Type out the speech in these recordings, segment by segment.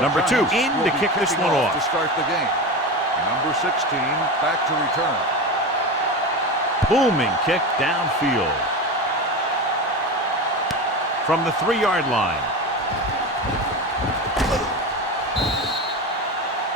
Number 2 in to kick this one off. To start the game. Number 16 back to return. Booming kick downfield. From the 3-yard line.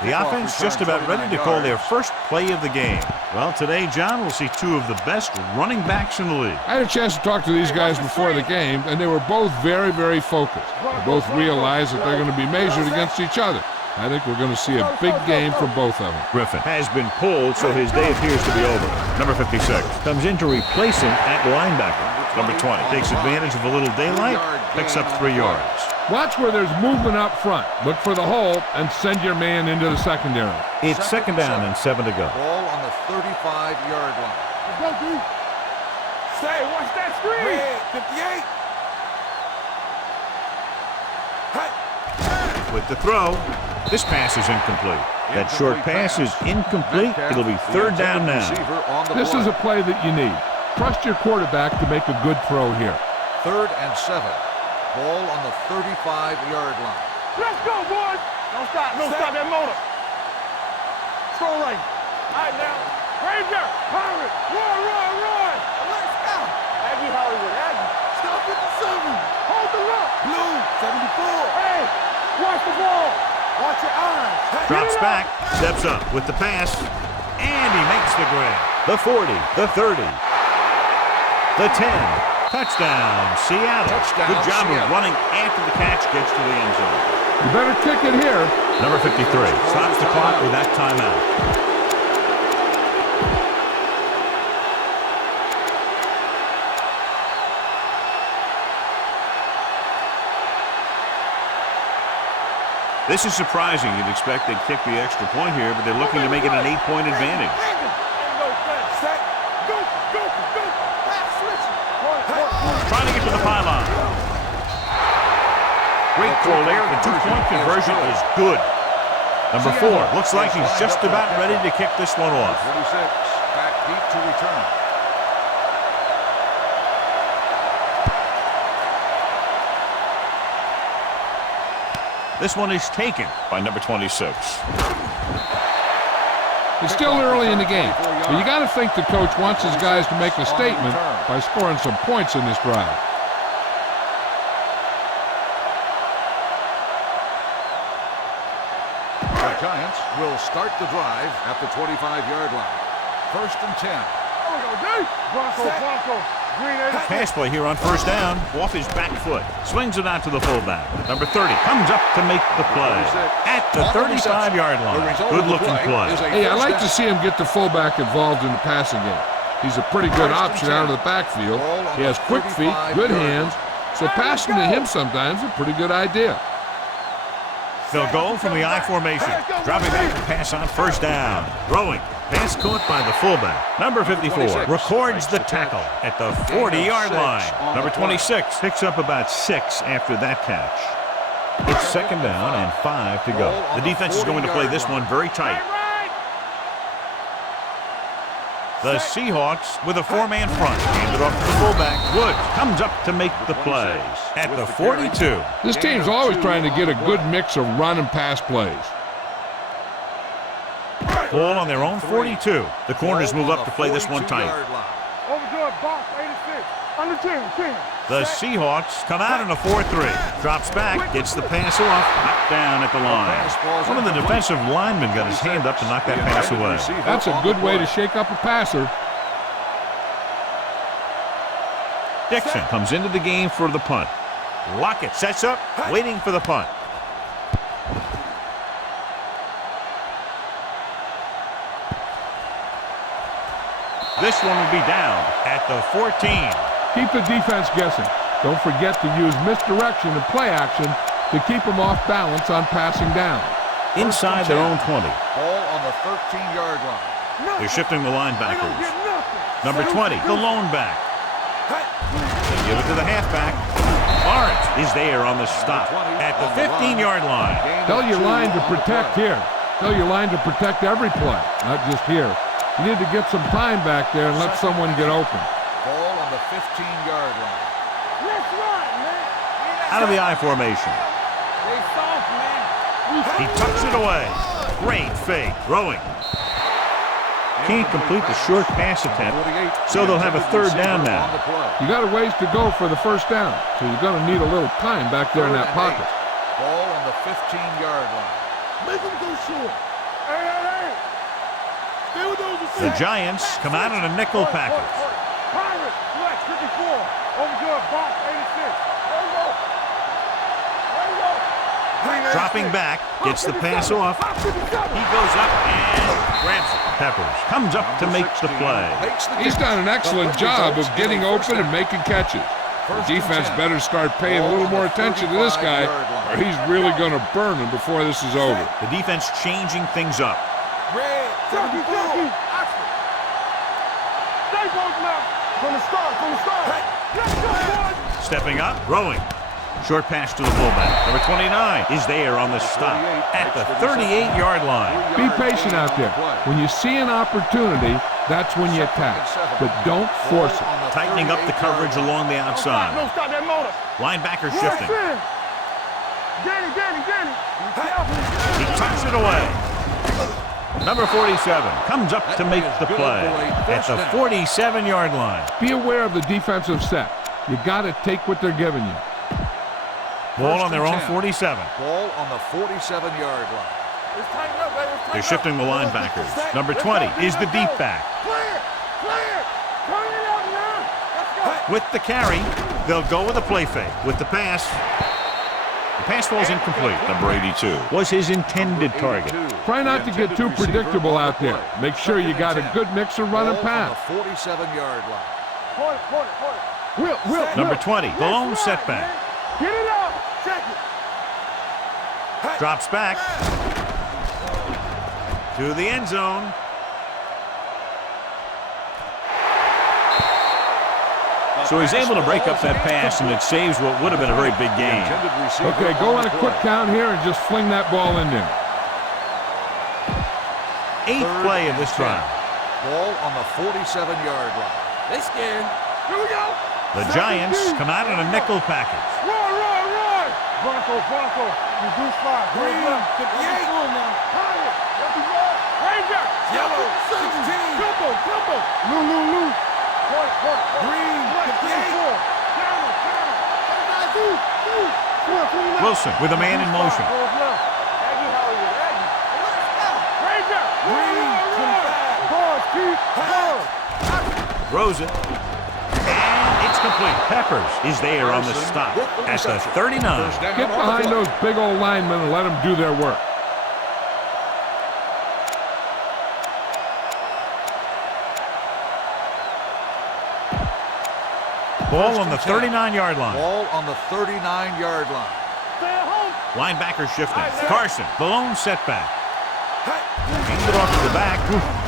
The offense just about ready to call their first play of the game. Well, today, John, we'll see 2 of the best running backs in the league. I had a chance to talk to these guys before the game, and they were both very, very focused. They both realize that they're going to be measured against each other. I think we're going to see a big game from both of them. Griffin has been pulled, so his day appears to be over. Number 56 comes in to replace him at linebacker. Number 20 takes advantage of a little daylight, picks up 3 yards. Watch where there's movement up front. Look for the hole and send your man into the secondary. It's second down and 7 to go. Ball on the 35-yard line. Go, dude. Stay, watch that screen. Red, 58. With the throw, this pass is incomplete. That short pass is incomplete. It'll be third down now. This is a play that you need. Trust your quarterback to make a good throw here. 3rd and 7. Ball on the 35-yard line. Let's go, boys. Don't stop that motor. Throw right. All right, now. Ranger, Pirate, run. Let's go. Aggie Hollywood, Aggie. Stop 57. Hold the rock. Blue, 74. Hey, watch the ball. Watch your eyes. Drops back, steps up with the pass, and he makes the grab. The 40, the 30, the 10. Touchdown, Seattle. Touchdown, Good job Seattle. of running after the catch gets to the end zone. You better kick it here. Number 53 stops the clock with that timeout. This is surprising. You'd expect they'd kick the extra point here, but they're looking to make it an 8-point advantage. Trying to get to the pylon. Great throw there. The two-point conversion is good. Number 4 looks like he's just about ready to kick this one off. 26, back deep to return. This one is taken by number 26. It's still early in the game, but you got to think the coach wants his guys to make a statement by scoring some points in this drive. The Giants will start the drive at the 25-yard line. 1st and 10. Bronco. Pass play here on 1st down. Off his back foot. Swings it out to the fullback. Number 30 comes up to make the play. At the 35-yard line. Good-looking play. Hey, I like to see him get the fullback involved in the passing game. He's a pretty good option out of the backfield. He has quick feet, good hands, so passing to him sometimes is a pretty good idea. They'll go from the I formation. Dropping back to pass on 1st down. Throwing. Pass caught by the fullback. Number 54 records the tackle at the 40-yard line. Number 26 picks up about 6 after that catch. It's 2nd down and 5 to go. The defense is going to play this one very tight. The Seahawks with a 4-man front. Handed off to the fullback. Woods comes up to make the play at the 42. This team's always trying to get a good mix of run and pass plays. Ball on their own 42. The corners move up to play this one tight. The Seahawks come out in a 4-3. Drops back, gets the pass off, knocked down at the line. One of the defensive linemen got his hand up to knock that pass away. That's a good way to shake up a passer. Dixon comes into the game for the punt. Lockett sets up, waiting for the punt. This one will be down at the 14. Keep the defense guessing. Don't forget to use misdirection and play action to keep them off balance on passing down. Inside their own 20. Ball on the 13-yard line. They're shifting the linebackers. Number 20, the lone back. They give it to the halfback. Lawrence is there on the stop at the 15-yard line. Tell your line to protect here. Tell your line to protect every play, not just here. You need to get some time back there and let someone get open. Ball on the 15-yard line. Let's run, man. Out of the I formation. They soft, man. He tucks it away. Great fake. Throwing. Can't complete the short pass attempt, so they'll have a 3rd down now. You got a ways to go for the 1st down, so you're going to need a little time back there in that pocket. Ball on the 15-yard line. Make them go short. Hey. Stay with those. The Giants come out in a nickel package. Pirate, flex, 54. Overjoyed, box, 86. Dropping back, gets the pass off. He goes up and grabs it. Peppers comes up to make the play. He's done an excellent job of getting open and making catches. The defense better start paying a little more attention to this guy, or he's really going to burn him before this is over. The defense changing things up. Jockey. Stay both now. From the start. Let's go, boys. Stepping up, throwing. Short pass to the fullback. Number 29 is there on the stop at the 38-yard line. Be patient out there. When you see an opportunity, that's when you attack. But don't force it. Tightening up the coverage along the outside. No, stop that motor. Linebacker shifting. Danny. He tucks it away. Number 47 comes up to make the play at the 47-yard line. Be aware of the defensive set. You got to take what they're giving you. Ball on their own 47. Ball on the 47-yard line. They're shifting the linebackers. Number 20 is the deep back. Clear. Turn it up now. Let's go. With the carry, they'll go with a play fake. With the pass, the pass falls incomplete. Number 82 was his intended target. Try not to get too predictable out there. Make sure you got a good mix of run and pass. 47-yard line. Number 20, the lone setback. Get it up. Check it. Drops back to the end zone. So he's able to break up that pass, and it saves what would have been a very big game. Okay, go on a quick count here and just fling that ball in there. 8th play of this drive. Ball on the 47-yard line. They scared. Here we go. The Giants come out in a nickel package. Run. Bronco. You do slide. Green, 58. Ranger. Yellow, 16. Jumbo. Lou. Green, 58. Wilson with a man in motion. Throws it. And it's complete. Peppers is there on the stop at the 39. Get behind those big old linemen and let them do their work. Ball on the 39-yard line. Ball on the 39-yard line. Linebacker shifting. Carson, the lone setback. Hands it off to the back.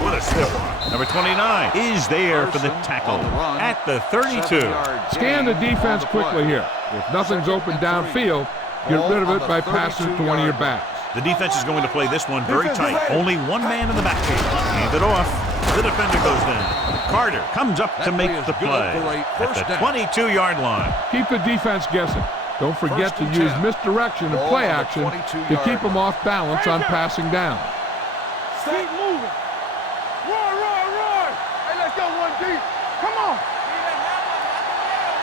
What a stiff one. Number 29 is there for the tackle at the 32. Scan the defense quickly here. If nothing's open downfield, get rid of it by passing it to one of your backs. The defense is going to play this one very tight. Only one man in the backfield. Hand it off. The defender goes down. Carter comes up to make the play at the 22-yard line. Keep the defense guessing. Don't forget to use misdirection and play action to keep them off balance on passing down. Keep moving. Run. Hey, let's go one deep. Come on.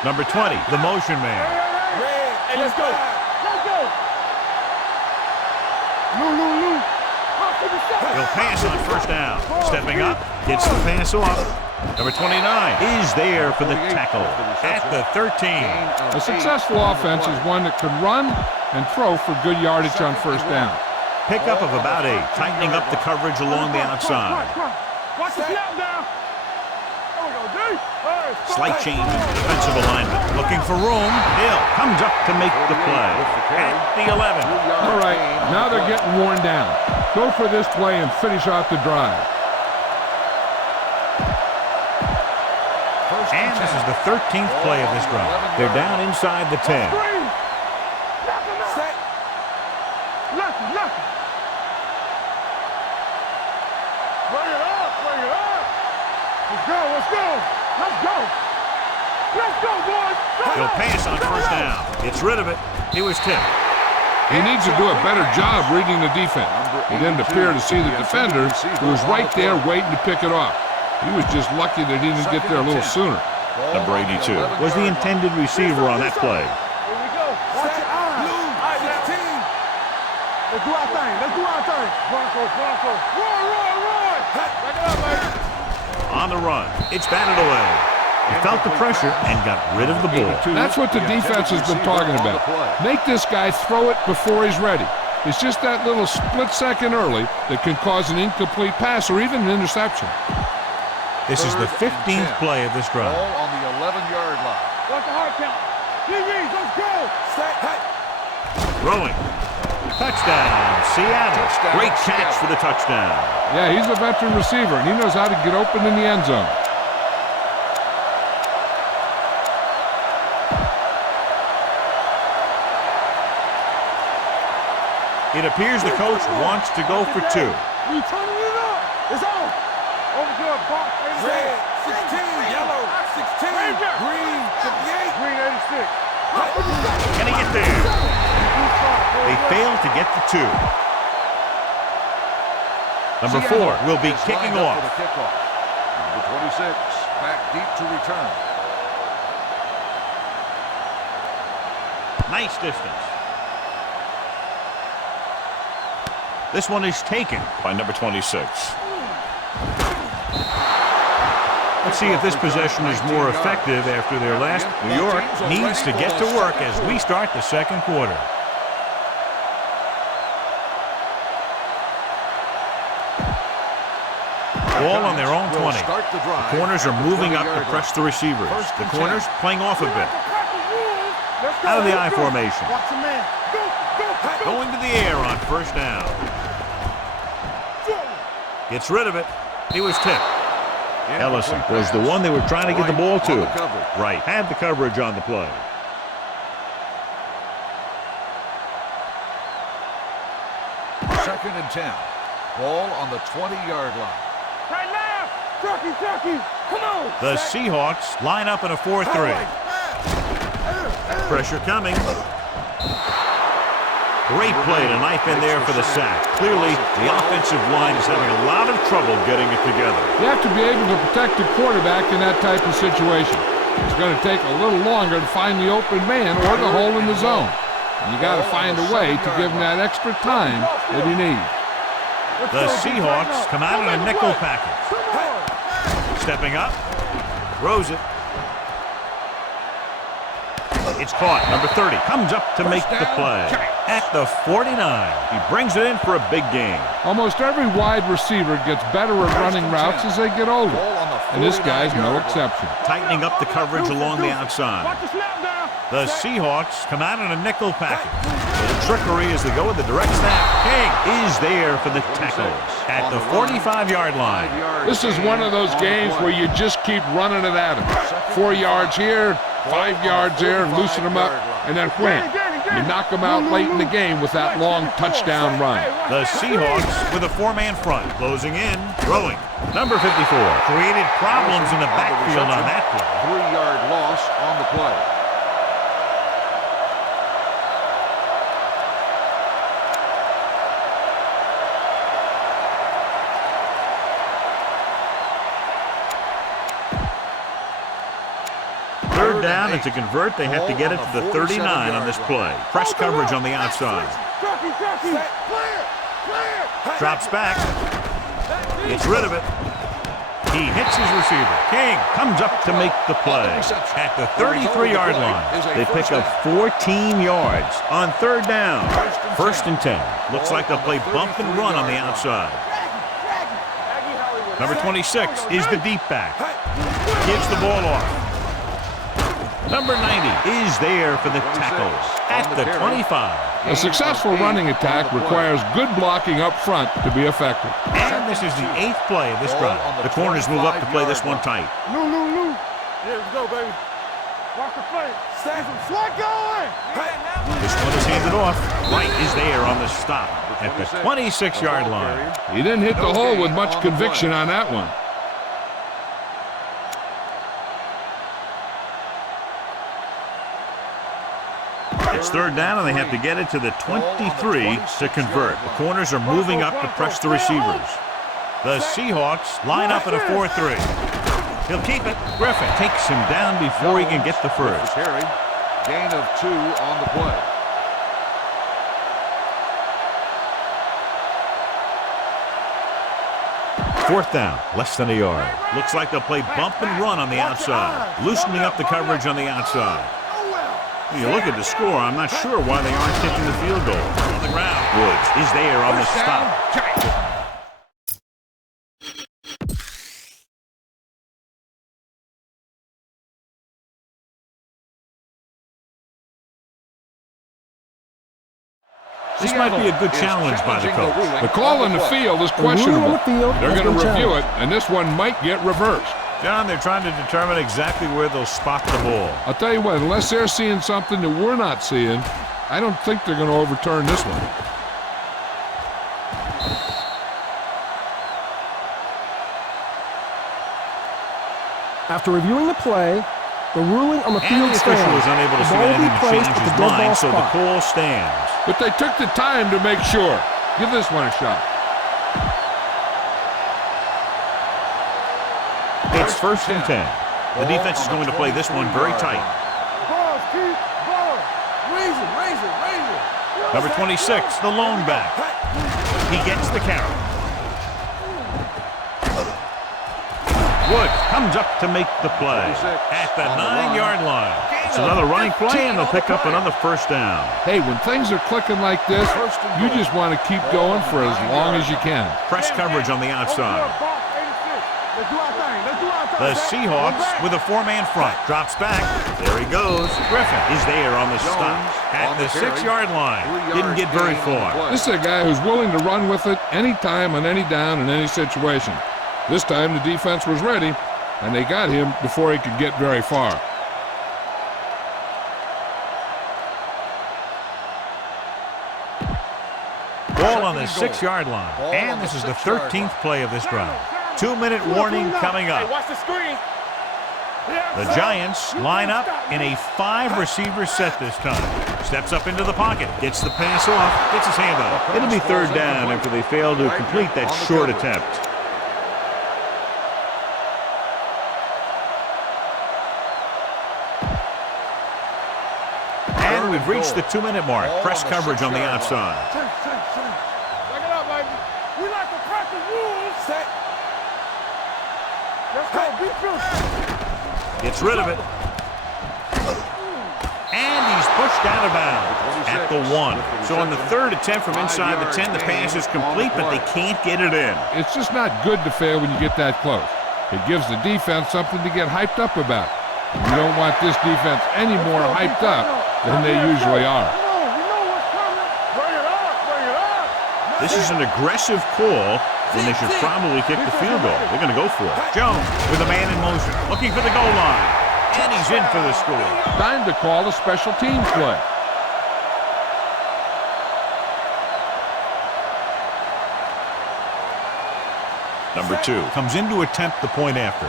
Number 20, the motion man. Hey, let's go. Lou. He'll pass on first down. Stepping up, gets the pass off. Number 29 is there for the tackle at the 13. A successful offense is one that can run and throw for good yardage on first down. Pickup of about 8, tightening up the coverage along the outside. Watch the snap down. Slight change in defensive alignment. Looking for room. Hill comes up to make the play at the 11. All right, now they're getting worn down. Go for this play and finish off the drive. And this is the 13th play of this drive. They're down inside the 10. Let's go, boys. He'll pass on first down. Gets rid of it. He was tipped. He needs to do a better job reading the defense. He didn't appear to see the defender, who was right there waiting to pick it off. He was just lucky that he didn't get there a little sooner. Number 82 was the intended receiver on that play. Here we go. Watch your eyes. Blue, 16. Let's do our thing. Bronco. Run. Back it up, baby. On the run. It's batted away. He felt the pressure and got rid of the ball. That's what the defense has been talking about. Make this guy throw it before he's ready. It's just that little split second early that can cause an incomplete pass or even an interception. This is the 15th play of this drive. Ball on the 11-yard line. Watch the hard count. DHeavy, let's go. Throwing. Touchdown, Seattle. Great catch for the touchdown. Yeah, he's a veteran receiver, and he knows how to get open in the end zone. It appears the coach wants to go for 2. We turning it up. It's on. Over good. Box 86. Red, 16. Yellow, 16. Ranger. Green, 58. Green 86. Can he get there? They failed to get the 2. Number 4 will be kicking off. Number 26, back deep to return. Nice distance. This one is taken by number 26. Let's Let's see if this possession is more effective after their last. New York needs to get to work as we start the second quarter. Ball on their own 20. The corners are moving up to press the receivers. The corners playing off a bit. Out of the I formation. Going to the air on first down. Gets rid of it. He was tipped. Ellison was the one they were trying to get the ball to. Right. Had the coverage on the play. Second and 10. Ball on the 20-yard line. Right now! Chucky! Come on! The Seahawks line up in a 4-3. Pressure coming. Great play to knife in there for the sack. Clearly, the offensive line is having a lot of trouble getting it together. You have to be able to protect the quarterback in that type of situation. It's going to take a little longer to find the open man or the hole in the zone. You got to find a way to give him that extra time that he needs. The Seahawks come out in a nickel package. Stepping up. Throws it. It's caught. Number 30 comes up to make the play. At the 49, he brings it in for a big gain. Almost every wide receiver gets better at running routes as they get older, and this guy's no exception. Tightening up the coverage along the outside. The Seahawks come out in a nickel package. A little trickery as they go with the direct snap. King is there for the tackle at the 45-yard line. This is one of those games where you just keep running it at him. 4 yards here, 5 yards there, and loosen them up, and then wham. You knock them out late in the game with that long touchdown run. The Seahawks with a 4-man front, closing in, throwing. Number 54 created problems in the backfield on that play. 3-yard loss on the play. Third down, and to convert, they have to get it to the 39 on this play. Press coverage on the outside. Drops back. Gets rid of it. He hits his receiver. King comes up to make the play. At the 33-yard line, they pick up 14 yards on third down. First and 10. Looks like they'll play bump and run on the outside. Number 26 is the deep back. Gives the ball off. Number 90 is there for the tackle at the 25. A successful running attack requires good blocking up front to be effective. And this is the 8th play of this drive. The corners move up to play this one tight. Lou. Here we go, baby. Watch the play. Stay some slack going. This one is handed off. Wright is there on the stop at the 26-yard line. He didn't hit the hole with much conviction on that one. It's third down, and they have to get it to the 23 to convert. The corners are moving up to press the receivers. The Seahawks line up in a 4-3. He'll keep it. Griffin takes him down before he can get the first. Gain of 2 on the play. Fourth down, less than a yard. Looks like they'll play bump and run on the outside, loosening up the coverage on the outside. When you look at the score, I'm not sure why they aren't kicking the field goal. On the ground, Woods is there on the stop. This might be a good challenge by the coach. The call on the field is questionable. They're going to review it, and this one might get reversed. John, they're trying to determine exactly where they'll spot the ball. I'll tell you what, unless they're seeing something that we're not seeing, I don't think they're going to overturn this one. After reviewing the play, the ruling on the field official stands. was unable to see anything to change his mind, so the call stands. But they took the time to make sure. Give this one a shot. It's first and 10. The defense is going to play this one very tight. Number 26, the lone back. He gets the carry. Woods comes up to make the play at the 9-yard line. It's another running play, and they'll pick up another first down. Hey, when things are clicking like this, you just want to keep going for as long as you can. Press coverage on the outside. The Seahawks with a 4-man front. Drops back. There he goes. Griffin is there on the stop at the 6-yard line. Didn't get very far. This is a guy who's willing to run with it anytime, on any down, in any situation. This time the defense was ready, and they got him before he could get very far. Ball on the 6-yard line. And this is the 13th play of this drive. 2-minute warning coming up. Watch the screen. The Giants line up in a 5-receiver set this time. Steps up into the pocket. Gets the pass off. Gets his hand up. It'll be third down after they fail to complete that short attempt. And we've reached the 2-minute mark. Press coverage on the outside. Check it out, baby. We like to practice rules. Set. Let's go. Be true. Gets rid of it. And he's pushed out of bounds at the 1. So on the third attempt from inside the 10, the pass is complete, but they can't get it in. It's just not good to fail when you get that close. It gives the defense something to get hyped up about. You don't want this defense any more hyped up than they usually are. This is an aggressive call when they should probably kick the field goal. They're going to go for it. Jones with a man in motion, looking for the goal line. And he's in for the score. Time to call a special teams play. Number 2 comes in to attempt the point after.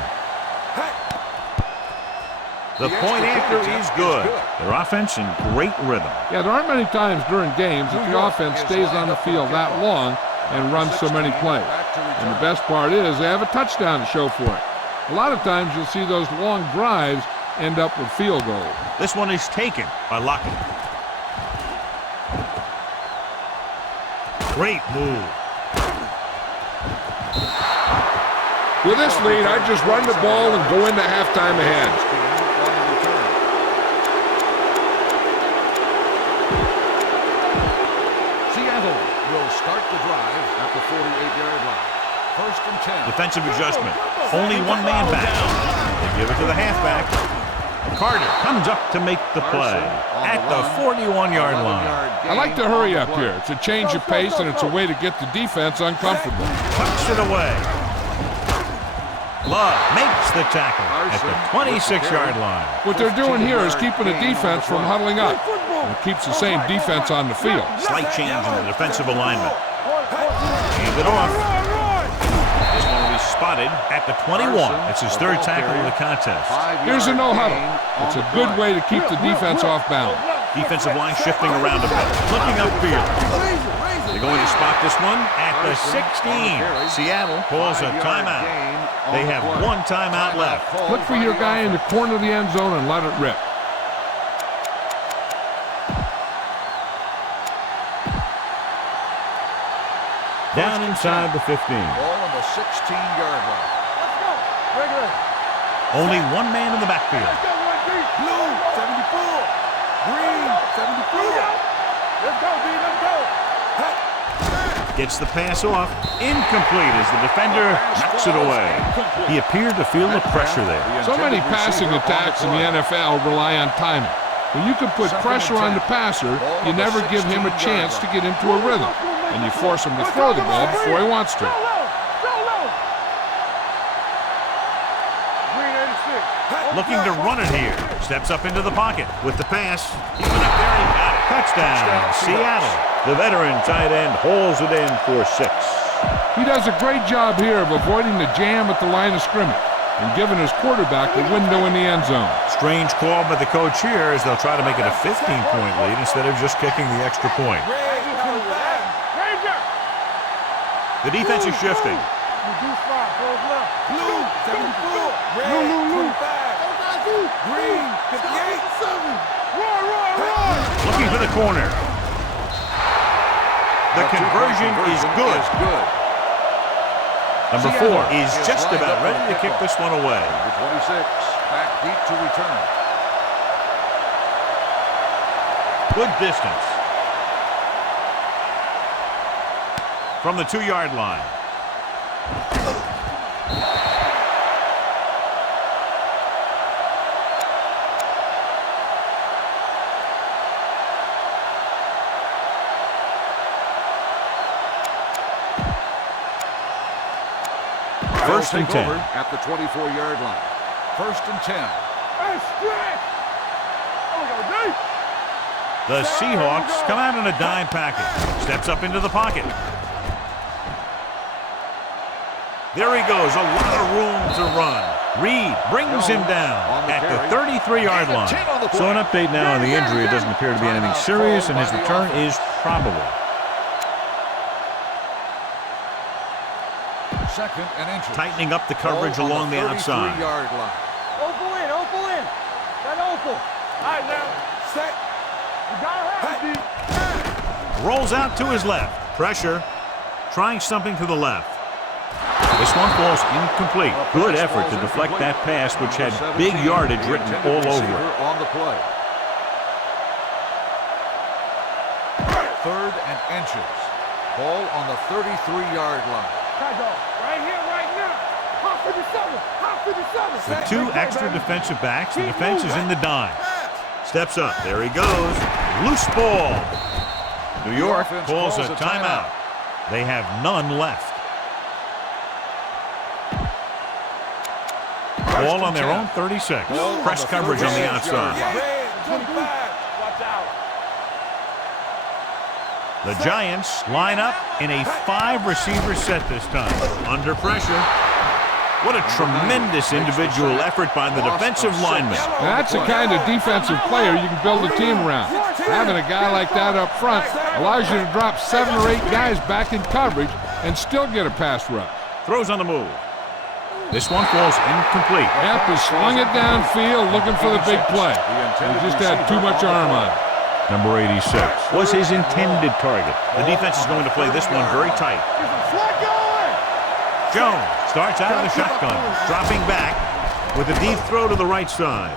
The point after is good. Their offense in great rhythm. Yeah, there aren't many times during games that the offense stays on the field that long and runs so many plays. And the best part is they have a touchdown to show for it. A lot of times you'll see those long drives end up with field goals. This one is taken by Lockett. Great move. With this lead, I'd just run the ball and go into halftime ahead. Will start the drive at the 48-yard line. First and 10. Defensive adjustment. Only one man back. They give it to the halfback. Carter comes up to make the play at the 41-yard line. I like to hurry up here. It's a change of pace, and it's a way to get the defense uncomfortable. Pucks it away. Love makes the tackle at the 26-yard line. What they're doing here is keeping the defense from huddling up. And it keeps the same defense on the field. Slight change in the defensive alignment. Hand it off. This one will be spotted at the 21. It's his third tackle of the contest. Here's a no-huddle. It's a good way to keep the defense off balance. Defensive line shifting around a bit. Looking upfield. They're going to spot this one at the 16. Seattle calls a timeout. They have one timeout left. Look for your guy in the corner of the end zone and let it rip. Down inside the 15. Ball on the 16-yard line. Let's go. Regular. Only one man in the backfield. Let's go, 1-3. Blue, 74. Green, 74. Let's go, D. Let's go. Gets the pass off. Incomplete as the defender knocks it away. He appeared to feel the pressure there. So many passing attacks in the NFL rely on timing. When you can put pressure on the passer, you never give him a chance to get into a rhythm. And you force him to throw the ball before he wants to. Looking to run it here. Steps up into the pocket with the pass. He went up there and got it. Touchdown, Seattle. The veteran tight end hauls it in for 6. He does a great job here of avoiding the jam at the line of scrimmage and giving his quarterback a window in the end zone. Strange call by the coach here as they'll try to make it a 15-point lead instead of just kicking the extra point. The defense is shifting. Blue, 74. Red, 25. Green, 58. Roar. Looking for the corner. The conversion is good. Number 4 is just about ready to kick this one away. Number 26, back deep to return. Good distance. From the 2-yard line. First and 10. At the 24-yard line. First and 10. The Seahawks come out in a dime package. Steps up into the pocket. There he goes. A lot of room to run. Reed brings him down at the 33-yard line. So an update now on the injury. It doesn't appear to be anything serious, and his return is probable. Second and inches. Tightening up the coverage along the outside. 33-yard line. Opal in. That opal. All right, now. Set. You gotta have it, D. Rolls out to his left. Pressure. Trying something to the left. This one falls incomplete. Good effort to deflect that pass, which had big yardage written all over it. On the play. Third and inches. Ball on the 33-yard line. Right here, right now. Hot 57. With 2 extra defensive backs, the defense is in the dime. Steps up. There he goes. Loose ball. New York calls a timeout. They have none left. Ball on their own 36. Press coverage on the outside. The Giants line up in a 5-receiver set this time. Under pressure. What a tremendous individual effort by the defensive lineman. That's the kind of defensive player you can build a team around. Having a guy like that up front allows you to drop 7 or 8 guys back in coverage and still get a pass rush. Throws on the move. This one falls incomplete. Yep, he slung it downfield looking for the big play. He just had too much arm on it. Number 86 was his intended target. The defense is going to play this one very tight. Jones starts out of the shotgun, dropping back with a deep throw to the right side.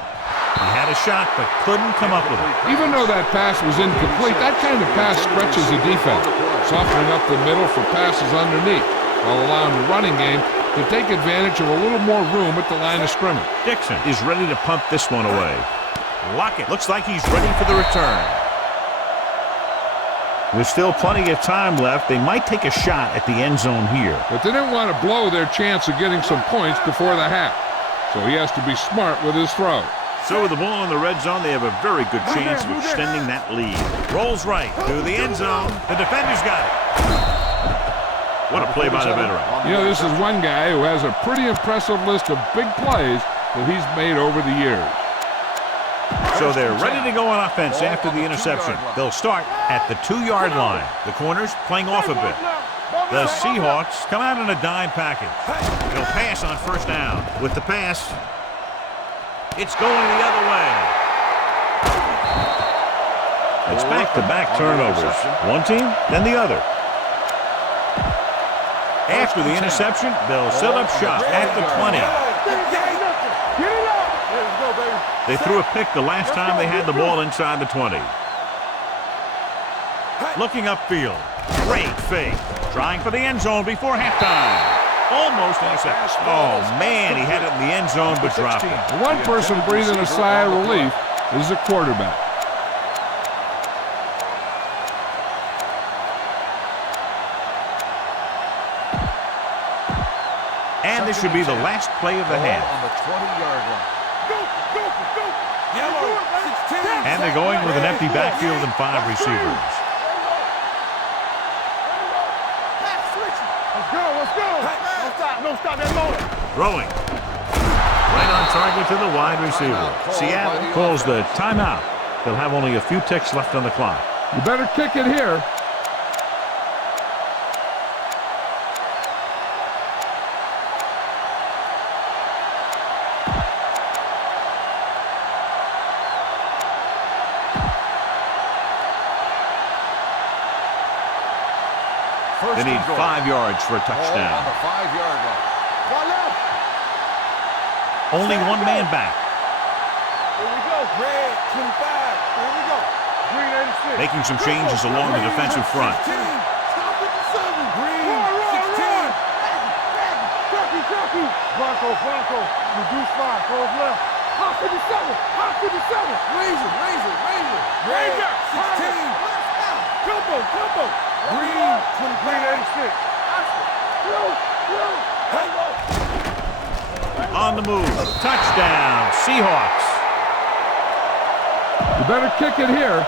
He had a shot, but couldn't come up with it. Even though that pass was incomplete, that kind of pass stretches the defense, softening up the middle for passes underneath, while allowing the running game to take advantage of a little more room at the line of scrimmage. Dixon is ready to punt this one away. Lockett looks like he's ready for the return. There's still plenty of time left. They might take a shot at the end zone here. But they didn't want to blow their chance of getting some points before the half. So he has to be smart with his throw. So with the ball in the red zone, they have a very good chance of extending that lead. Rolls right to the end zone. The defender's got it. What a play by the veteran. You know, this is one guy who has a pretty impressive list of big plays that he's made over the years. So they're ready to go on offense after the interception. They'll start at the 2-yard line. The corners playing off a bit. The Seahawks come out in a dime package. They'll pass on first down. With the pass, it's going the other way. It's back-to-back turnovers. One team, then the other. After the interception, they'll set up shop at the 20. They threw a pick the last time they had the ball inside the 20. Looking upfield. Great fake. Trying for the end zone before halftime. Almost intercepted. Oh, man, he had it in the end zone but dropped it. The one person breathing a sigh of relief is the quarterback. And this should be the last play of the half. On the 20-yard line. And they're going with an empty backfield and 5 receivers. Let's go. Don't stop that motor. Throwing. Right on target to the wide receiver. Seattle calls the timeout. They'll have only a few ticks left on the clock. You better kick it here. They need 5 yards for a touchdown. On the 5-yard line. Only one man back. Here we go. Red 25. Here we go. Green 86. Making some changes along the defensive front. Green 16. Chucky. Bronco. Reduce 5. Goes left. Hot 57. Razor. Ranger. 16. Combo. Green 86. On the move. Touchdown. Seahawks. You better kick it here.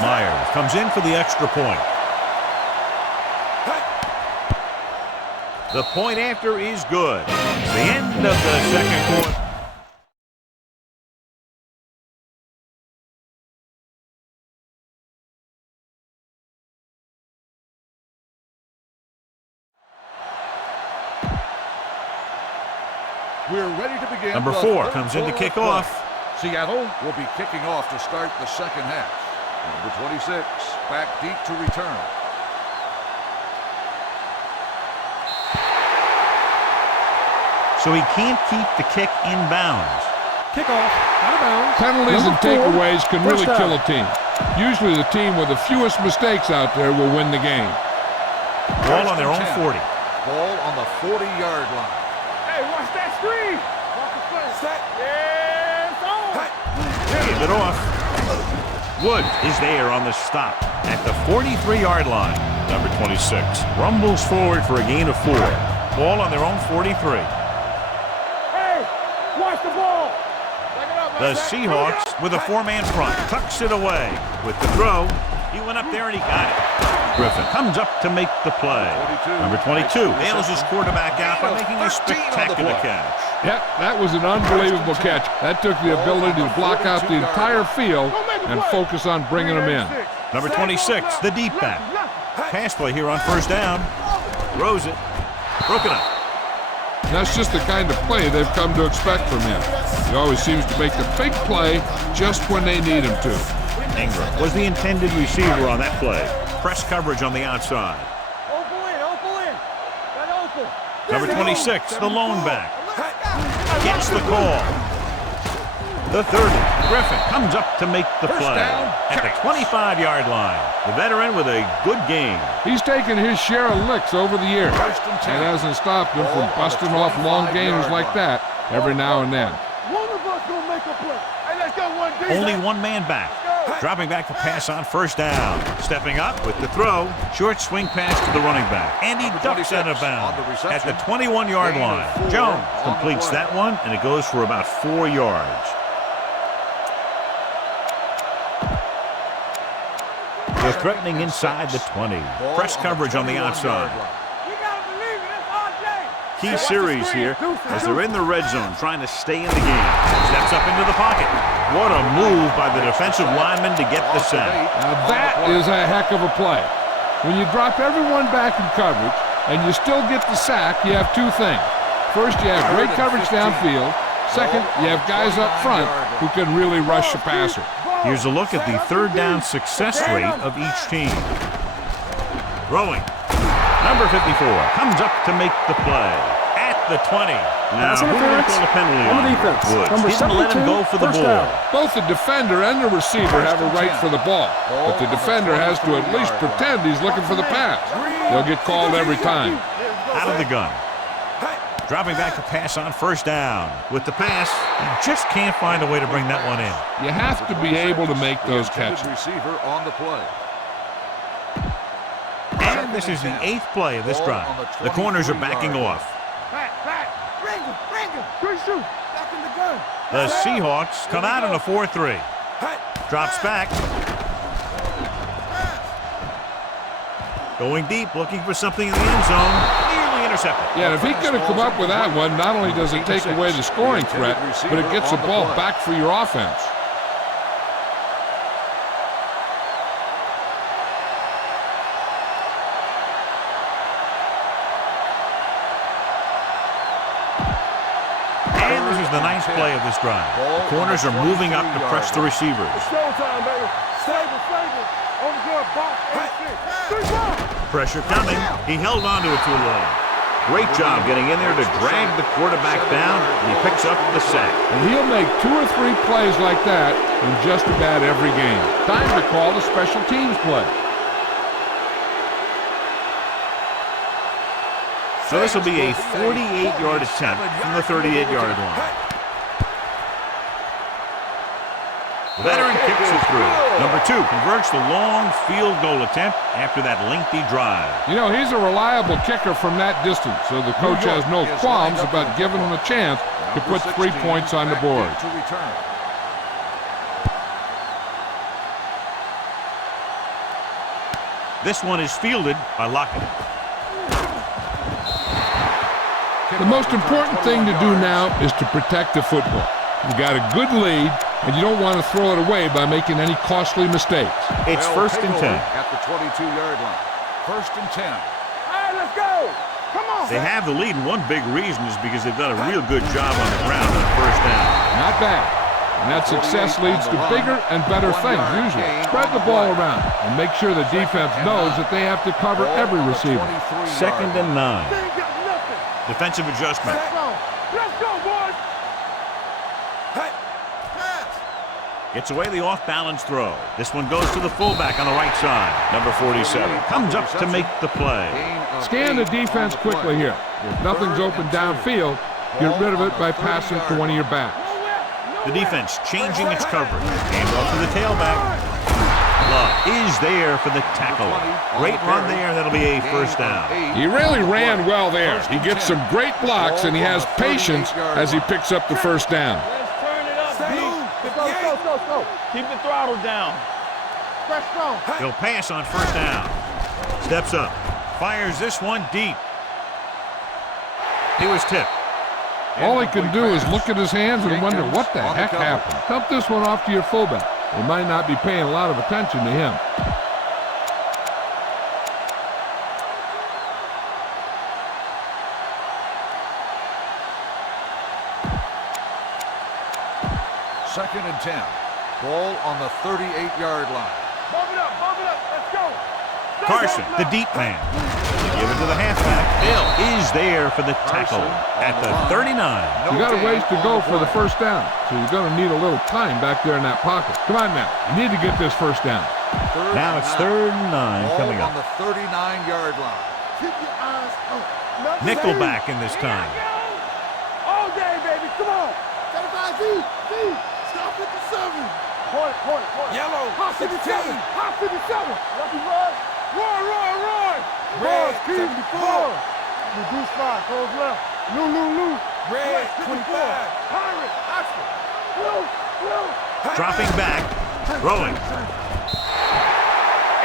Myers comes in for the extra point. The point after is good. The end of the second quarter. We're ready to begin. Number 4 comes in to kick off. Seattle will be kicking off to start the second half. Number 26 back deep to return. So he can't keep the kick in bounds. Kickoff, out of bounds. Penalties and Number 4, takeaways can really first kill down. a team. Usually the team with the fewest mistakes out there will win the game. Ball on their own 40. Ball on the 40-yard line. Hey, watch that screen. Set. Yeah, it's on. Hand it off. Wood is there on the stop at the 43-yard line. Number 26 rumbles forward for a gain of 4. Ball on their own 43. Hey, watch the ball. The Seahawks with a 4-man front tucks it away with the throw. He went up there and he got it. Griffin comes up to make the play. Number 22 bails his quarterback out by making a spectacular catch. Yep, that was an unbelievable catch. That took the ability to block out the entire field and focus on bringing them in. Number 26, the deep back. Pass play here on first down. Throws it. Broken up. That's just the kind of play they've come to expect from him. He always seems to make the big play just when they need him to. Ingram was the intended receiver on that play. Press coverage on the outside. Open in. Got open. Number 26, the lone back. Gets the call. The 30, Griffin comes up to make the play at the 25-yard line. The veteran with a good game. He's taken his share of licks over the years. It hasn't stopped him from busting off long gainers like that every now and then. One of us gonna make a play. Hey, let's go one deep. Only one man back. Dropping back to pass on first down. Stepping up with the throw. Short swing pass to the running back. And he ducks out of bounds at the 21-yard line. Jones completes that one, and it goes for about 4 yards. They're threatening inside the 20. Press coverage on the outside. You gotta believe it. It's RJ. Key series here as they're in the red zone trying to stay in the game. Steps up into the pocket. What a move by the defensive lineman to get the sack. Now that is a heck of a play. When you drop everyone back in coverage and you still get the sack, you have 2 things. First, you have great coverage downfield. Second, you have guys up front who can really rush the passer. Here's a look at the third down success rate of each team. Throwing. Number 54 comes up to make the play at the 20. Now, Pass who did interference call a penalty on on? the defense. Woods Number didn't let him 72, go for the first ball. down. Both the defender and the receiver have a right for the ball, but the defender has to at least pretend he's looking for the pass. They'll get called every time. Out of the gun. Dropping back to pass on first down. With the pass, he just can't find a way to bring that one in. You have to be able to make those catches. Receiver on the play. And this is the 8th play of this drive. The corners are backing off. Bring him. Good shoot. Back in the gun. The Seahawks come out in a 4-3. Drops back. Going deep, looking for something in the end zone. Nearly intercepted. Yeah, if he could have come up with that one, not only does it take away the scoring threat, but it gets the ball back for your offense. the ninth play of this drive. The corners are moving up to press the receivers. It's showtime, baby. Save it. On the good box. 3-1. Pressure coming. He held on to it too long. Great job getting in there to drag the quarterback down, and he picks up the sack. And he'll make 2 or 3 plays like that in just about every game. Time to call the special teams play. So this will be a 48-yard attempt from the 38-yard line. The veteran kicks it through. Number 2 converts the long field goal attempt after that lengthy drive. You know, he's a reliable kicker from that distance, so the coach has no qualms about giving him a chance to put 3 points on the board. This one is fielded by Lockett. The most important thing to do now is to protect the football. You got a good lead, and you don't want to throw it away by making any costly mistakes. It's first and 10. At the 22-yard line. First and 10. All right, let's go. Come on. They have the lead, and one big reason is because they've done a real good job on the ground on first down. Not bad. And that success leads to bigger and better things, usually. Spread the ball around and make sure the defense knows that they have to cover every receiver. Second and 9. They ain't got nothing. Defensive adjustment. Let's go, boys. Gets away the off-balance throw. This one goes to the fullback on the right side. Number 47 comes up to make the play. Scan the defense quickly here. If nothing's open downfield, get rid of it by passing to one of your backs. The defense changing its coverage. Hand off to the tailback. Love is there for the tackle. Great run there. That'll be a first down. He really ran well there. He gets some great blocks, and he has patience as he picks up the first down. Let's turn it up, B. Go. Keep the throttle down. Press strong. He'll pass on first down. Steps up. Fires this one deep. He was tipped. All he can do is look at his hands and wonder what the heck happened. Dump this one off to your fullback. You might not be paying a lot of attention to him. Second and 10. Ball on the 38-yard line. Bump it up. Let's go. Carson, the deep man. They give it to the halfback. Bill is there for the tackle at the 39. You got a ways to go for the first down, so you're going to need a little time back there in that pocket. Come on now. You need to get this first down. Now it's third and 9 coming up. On the 39-yard line. Keep your eyes up. Nickelback in this time. All day, baby. Come on. 75 Z. Stop 57. Point. Yellow. Hot 57. Lucky run. Run. Red, Keep 74. Reduce 5. Close left. Lou. Red, 25. Pirate. Action. Blue. Dropping back. Throwing.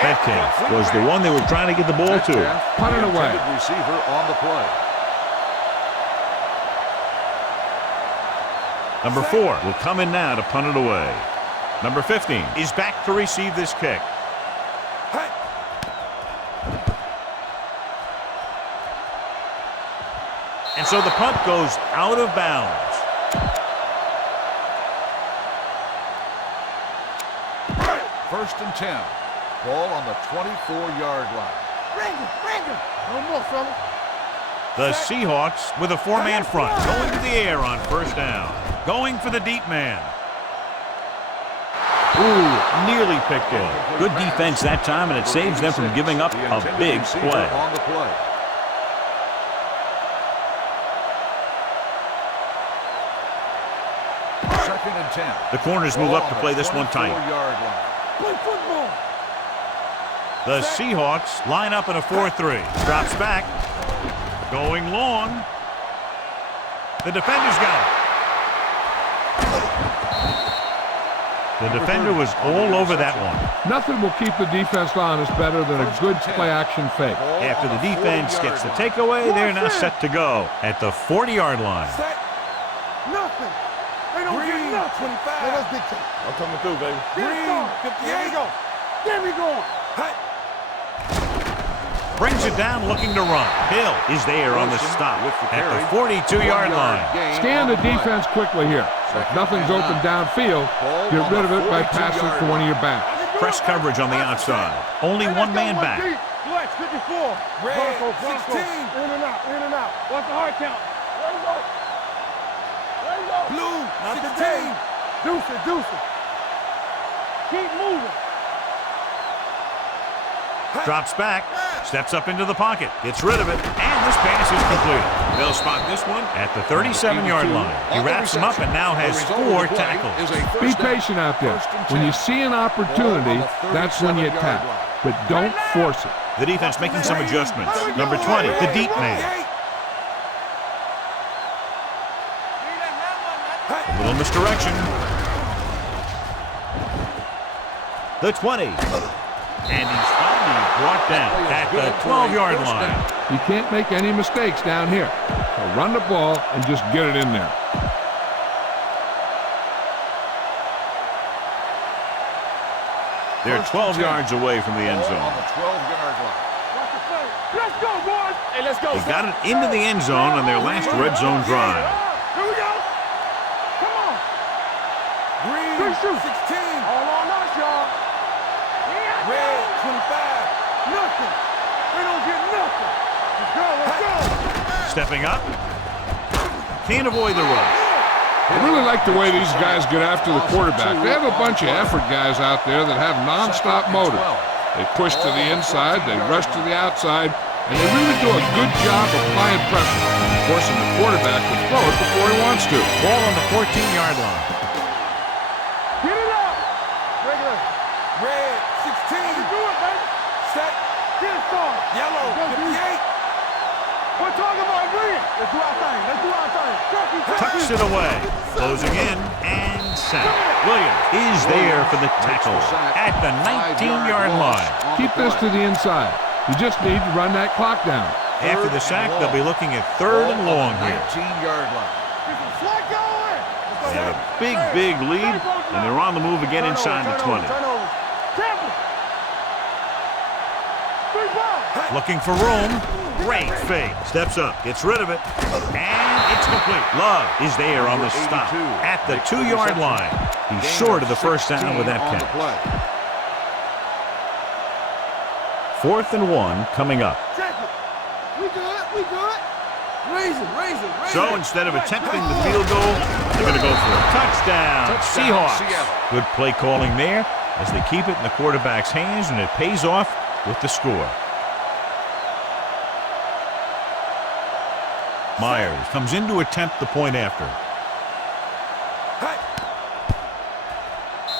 Metcalf was the one they were trying to get the ball to. Punt it away. Receiver on the play. Number 4 will come in now to punt it away. Number 15 is back to receive this kick. And so the punt goes out of bounds. First and 10. Ball on the 24-yard line. Ranger. No more, fella. The Seahawks with a 4-man front going to the air on first down. Going for the deep man. Ooh, nearly picked off. Good defense that time, and it saves them from giving up a big play. On the play. Second and 10. The corners move up to play this one tight. Play football. The Seahawks line up in a 4-3. Drops back. Going long. The defender's got it. The defender was all over that one. Nothing will keep the defense honest better than a good play-action fake. After the defense gets the takeaway, they're now set to go at the 40-yard line. Nothing. They don't get nothing. 25. Hey, that's big time. I'm coming through, baby. Green. 58. There we go. Brings it down looking to run. Hill is there on the stop at the 42-yard line. Scan the defense quickly here. If nothing's open downfield, get rid of it by passing it to one of your backs. Press coverage on the outside. Only one man back. Flex, 54. Bronco. In and out. What's the hard count? There you go. Blue, Not the day. Deuce it. Keep moving. Drops back. Steps up into the pocket. Gets rid of it. And this pass is completed. They'll spot this one at the 37-yard line. He wraps him up and now has 4 tackles. Be patient out there. When you see an opportunity, that's when you attack. But don't force it. The defense making some adjustments. Number 20, the deep man. A little misdirection. The 20. And he's finally brought down at the 12-yard line. You can't make any mistakes down here. So run the ball and just get it in there. They're 12 yards away from the end zone. On the 12-yard line. Let's go, boys. Hey, let's go. They got it into the end zone on their last red zone drive. Here we go. Come on. Green, 16. All on us, y'all. Red, 25. Nothing. We don't get nothing. Let's go. Stepping up. Can't avoid the rush. I really like the way these guys get after the quarterback. They have a bunch of effort guys out there that have nonstop motive. They push to the inside, they rush to the outside, and they really do a good job of applying pressure, forcing the quarterback to throw it before he wants to. Ball on the 14-yard line. Get it up. Regular. Red, 16. You do it, baby. Set. Get it started. Yellow, 58. We're talking about green. Let's do our thing. Tucks it away. Closing in and sack. Williams is there for the tackle at the 19-yard line. Keep this to the inside. You just need to run that clock down. After the sack, they'll be looking at 3rd and long here. 19-yard line. They have a big lead, and they're on the move again inside the 20. Looking for room. Great fake. Steps up. Gets rid of it. And it's complete. Love is there on the stop at the 2-yard line. He's short of the first down with that catch. 4th and 1 coming up. We good. Raise it. So instead of attempting the field goal, they're going to go for a touchdown. Seahawks. Good play calling there as they keep it in the quarterback's hands, and it pays off with the score. Myers comes in to attempt the point after.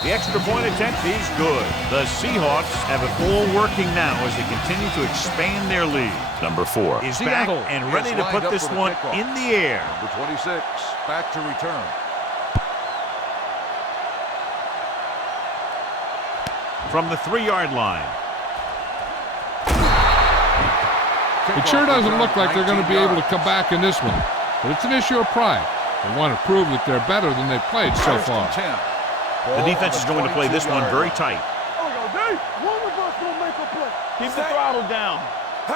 The extra point attempt is good. The Seahawks have it all working now as they continue to expand their lead. Number 4 is back and ready to put this one in the air. Number 26, back to return. From the 3-yard line. It sure doesn't look like they're going to be able to come back in this one, but it's an issue of pride. They want to prove that they're better than they've played so far. The defense is going to play this one very tight. Keep the throttle down.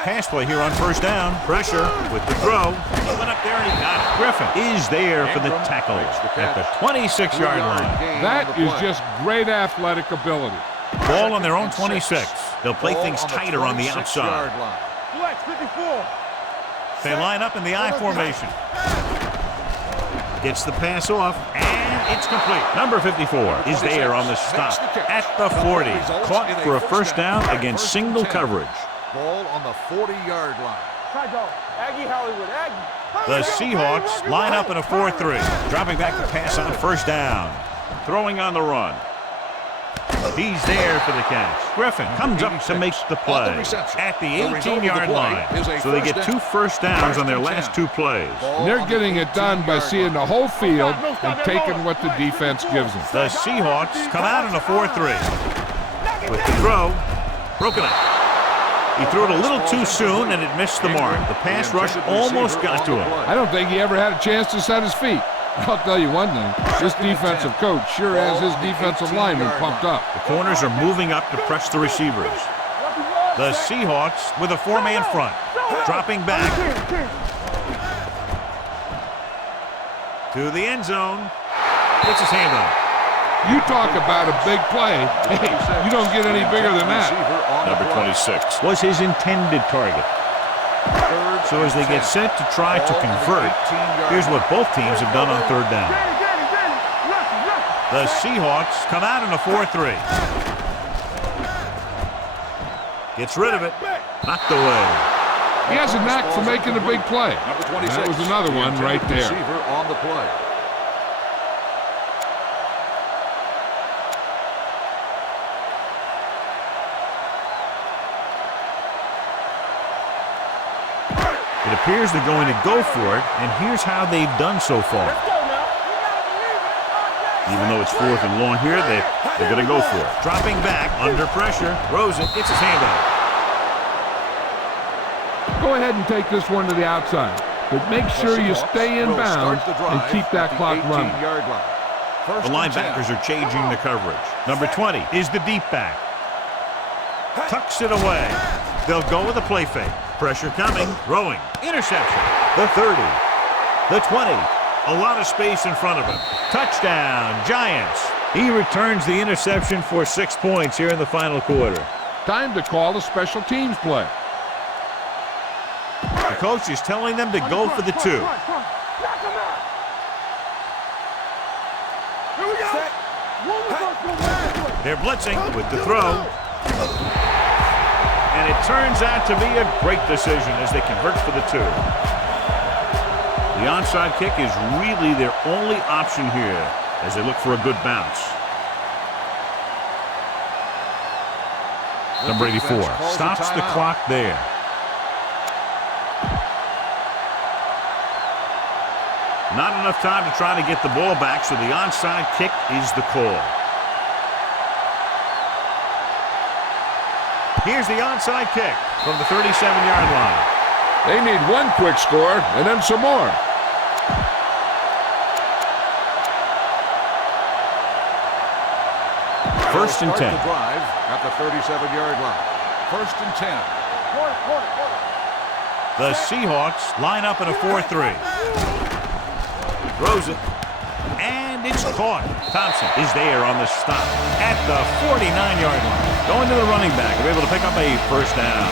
Pass play here on first down. Pressure with the throw. He went up there and he got it. Griffin is there for the tackle at the 26-yard line. That is just great athletic ability. Ball on their own 26. They'll play things tighter on the outside. Flex, 54. They line up in the I formation. Gets the pass off, and it's complete. Number 54 is there on the stop at the 40. Caught for a first down against single coverage. Ball on the 40-yard line. Try go. Aggie Hollywood, Aggie. The Seahawks line up in a 4-3. Dropping back to pass on first down. Throwing on the run. He's there for the catch. Griffin comes up to make the play at the 18-yard line. So they get 2 first downs on their last 2 plays. And they're getting it done by seeing the whole field and taking what the defense gives them. The Seahawks come out in a 4-3. With the throw, broken up. He threw it a little too soon and it missed the mark. The pass rush almost got to him. I don't think he ever had a chance to set his feet. I'll tell you one thing, this defensive coach sure has his defensive linemen pumped up. The corners are moving up to press the receivers. The Seahawks with a four-man front. Dropping back to the end zone. Gets his hand on it. You talk about a big play. Hey, you don't get any bigger than that. Number 26 was his intended target. So as they get set to try to convert, here's what both teams have done on third down. The Seahawks come out in a 4-3. Gets rid of it. Knocked away. He has a knack for making a big play. And that was another one right there. On the play. It appears they're going to go for it, and here's how they've done so far. Even though it's 4th and long here, they're going to go for it. Dropping back, under pressure, throws it, gets his hand on it. Go ahead and take this one to the outside, but make sure you stay in bounds and keep that clock running. The linebackers are changing the coverage. Number 20 is the deep back. Tucks it away. They'll go with a play fake. Pressure coming, throwing, interception. The 30, the 20. A lot of space in front of him. Touchdown, Giants. He returns the interception for 6 points here in the final quarter. Time to call a special teams play. The coach is telling them to go for the 2. They're blitzing with the throw. And it turns out to be a great decision as they convert for the 2. The onside kick is really their only option here as they look for a good bounce. Number 84 stops the clock there. Not enough time to try to get the ball back, so the onside kick is the call. Here's the onside kick from the 37-yard line. They need one quick score and then some more. First and 10. The drive at the 37-yard line. First and 10. The Seahawks line up in a 4-3. Throws it. And it's caught. Thompson is there on the stop at the 49-yard line. Going to the running back. They're able to pick up a first down.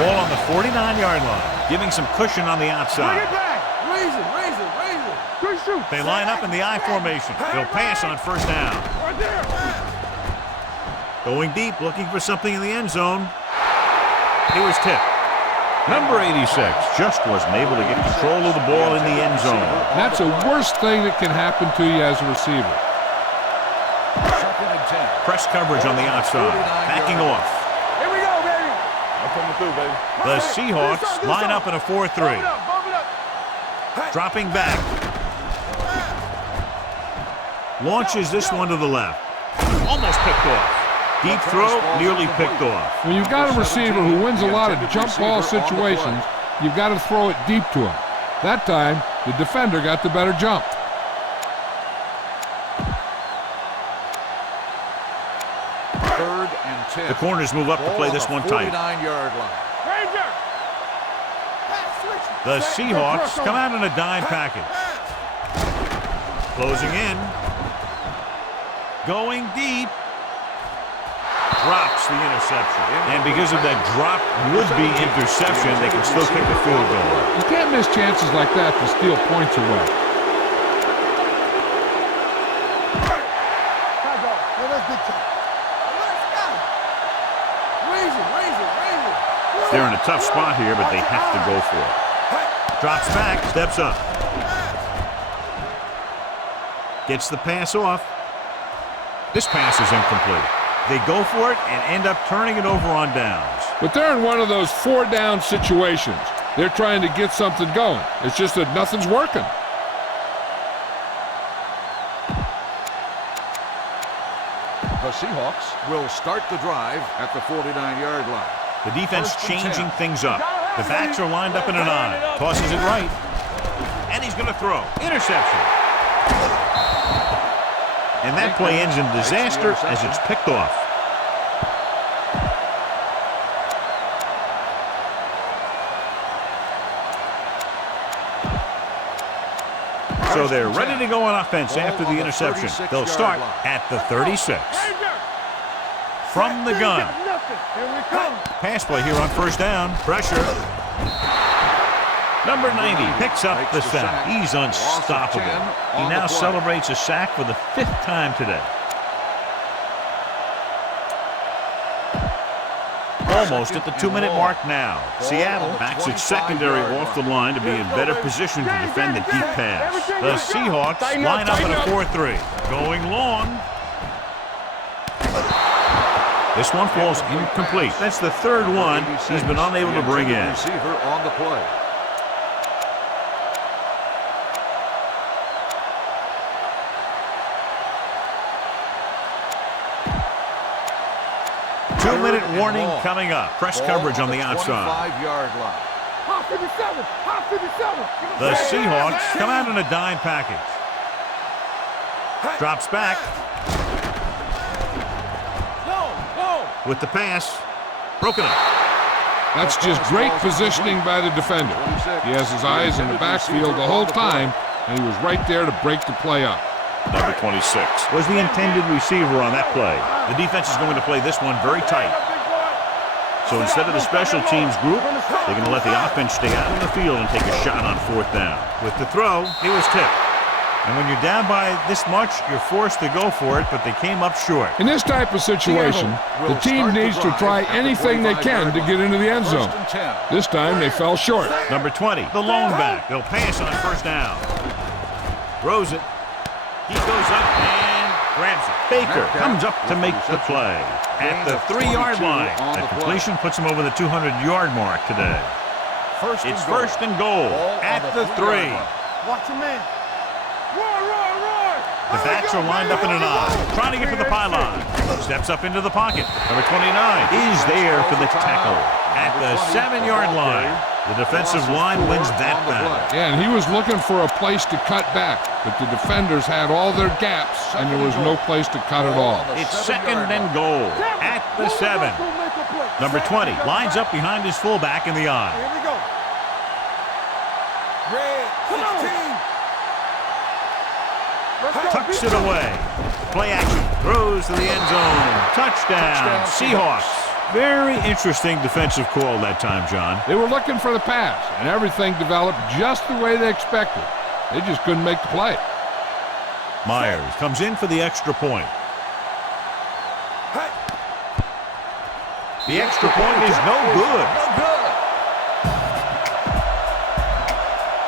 Ball on the 49-yard line. Giving some cushion on the outside. Raise it. They line up in the I formation. They'll pass on first down. Right there. Going deep, looking for something in the end zone. It was tipped. Number 86 just wasn't able to get control of the ball in the end zone. That's the worst thing that can happen to you as a receiver. Second and 10. Press coverage on the outside. Backing off. Here we go, baby. I'm coming through, baby. The Seahawks line up in a 4-3. Bump it up. Dropping back. Launches this one to the left. Almost picked off. Deep throw, nearly picked off. When you've got a receiver who wins a lot of jump ball situations, you've got to throw it deep to him. That time, the defender got the better jump. Third and 10. The corners move up to play this one tight. 49-yard line. Ranger. The Seahawks come out in a dime package. Closing in. Going deep. Drops the interception. And because of that drop would-be interception, they can still kick the field goal. You can't miss chances like that to steal points away. They're in a tough spot here, but they have to go for it. Drops back, steps up. Gets the pass off. This pass is incomplete. They go for it and end up turning it over on downs. But they're in one of those 4-down situations. They're trying to get something going. It's just that nothing's working. The Seahawks will start the drive at the 49-yard line. The defense changing things up. The backs are lined up in an I. Tosses it right. And he's going to throw. Interception. And that play ends in disaster as it's picked off. So they're ready to go on offense after the interception. They'll start at the 36. From the gun. Pass play here on first down. Pressure. Number 90 picks up the sack. He's unstoppable. He now celebrates a sack for the 5th time today. Almost at the 2-minute mark now. Seattle backs its secondary off the line to be in better position to defend the deep pass. The Seahawks line up in a 4-3. Going long. This one falls incomplete. That's the 3rd one he's been unable to bring in. Receiver on the play. Two-minute warning coming up. Press coverage on the outside. 25-yard line. Hot 57. Hot 57. The Seahawks come out in a dime package. Drops back. With the pass. Broken up. That's just great positioning by the defender. He has his eyes in the backfield the whole time, and he was right there to break the play up. Number 26 was the intended receiver on that play. The defense is going to play this one very tight. So instead of the special teams group, they're going to let the offense stay out on the field and take a shot on 4th down. With the throw, it was tipped. And when you're down by this much, you're forced to go for it, but they came up short. In this type of situation, the team needs to try anything they can to get into the end zone. This time, they fell short. Number 20, the lone back. They'll pass on 1st down. Throws it. He goes up and grabs it. Baker comes up to make the play at the 3-yard line. That completion puts him over the 200-yard mark today. It's first and goal at the 3. Watch your man. The backs are lined up in an I, trying to get to the pylon. Steps up into the pocket. Number 29 is there for the tackle at the 7-yard line. The defensive line wins that battle. Yeah, and he was looking for a place to cut back, but the defenders had all their gaps, and there was no place to cut at all. It's 2nd and goal at the 7. Number 20 lines up behind his fullback in the I. Here we go. Red 16. Tucks it away. Play action. Throws to the end zone. Touchdown, Seahawks. Very interesting defensive call that time, John. They were looking for the pass, and everything developed just the way they expected. They just couldn't make the play. Myers comes in for the extra point. The extra point is no good.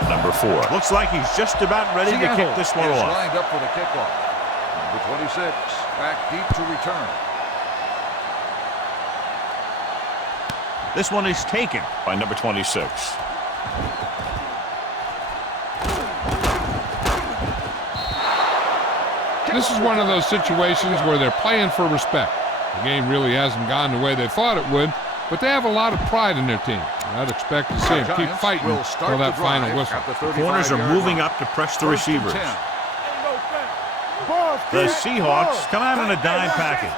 Number 4 looks like he's just about ready to kick this one off. Lined up for the kickoff. Number 26 back deep to return. This one is taken by number 26. This is one of those situations where they're playing for respect. The game really hasn't gone the way they thought it would, but they have a lot of pride in their team. I'd expect to see them keep fighting until that final whistle. The corners are moving up to press the receivers. The Seahawks come out in a dime package.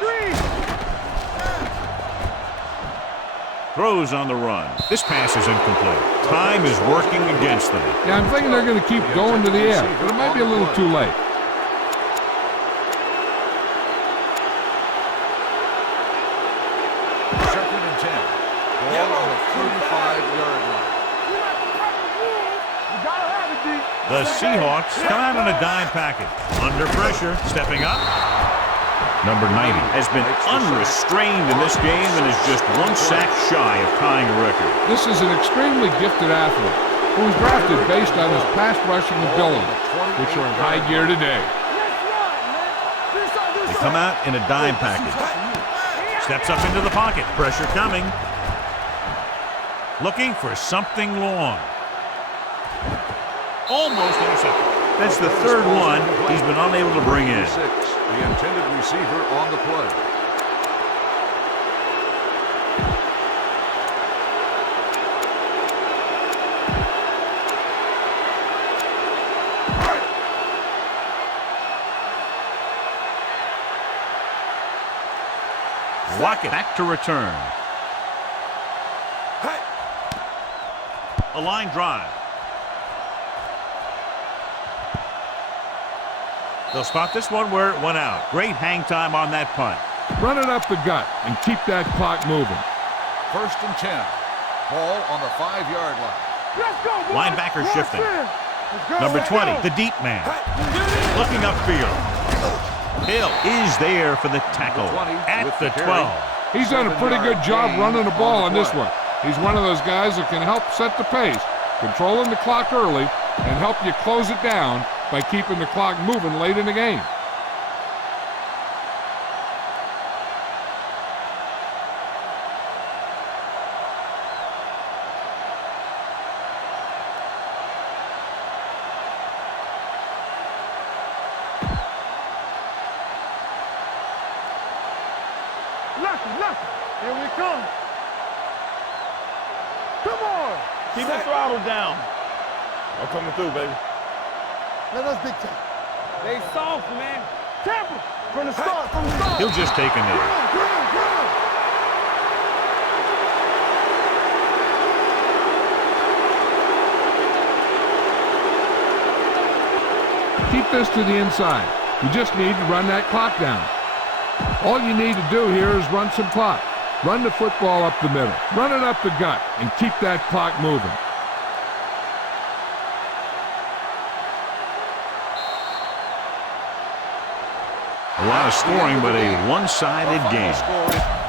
Throws on the run. This pass is incomplete. Time is working against them. Yeah, I'm thinking they're going to keep going to the air, but it might be a little too late. Second and 10. Ball on the 35-yard line. The Seahawks come out in a dime package. Under pressure, stepping up. Number 90 has been unrestrained in this game and is just 1 sack shy of tying a record. This is an extremely gifted athlete who was drafted based on his pass rushing ability, which are in high gear today. They come out in a dime package. Steps up into the pocket. Pressure coming. Looking for something long. Almost intercepted. That's the 3rd one he's been unable to bring in. The intended receiver on the play. Lockett back to return. A line drive. They'll spot this one where it went out. Great hang time on that punt. Run it up the gut and keep that clock moving. 1st and 10. Ball on the 5-yard line. Let's go, boys. Linebacker March shifting. in. Let's go, Number let's 20, go. the deep man. Looking upfield. Hill is there for the tackle at the 12. He's done a pretty good job running the ball on this one. He's one of those guys that can help set the pace, controlling the clock early, and help you close it down by keeping the clock moving late in the game. Lucky. Here we come. Come on. Keep the throttle down. I'm coming through, baby. Let us dictate. They soft, man. Temper. From the start. He'll just take a knee. Keep this to the inside. You just need to run that clock down. All you need to do here is run some clock. Run the football up the middle. Run it up the gut and keep that clock moving. A lot of scoring, but a one-sided game.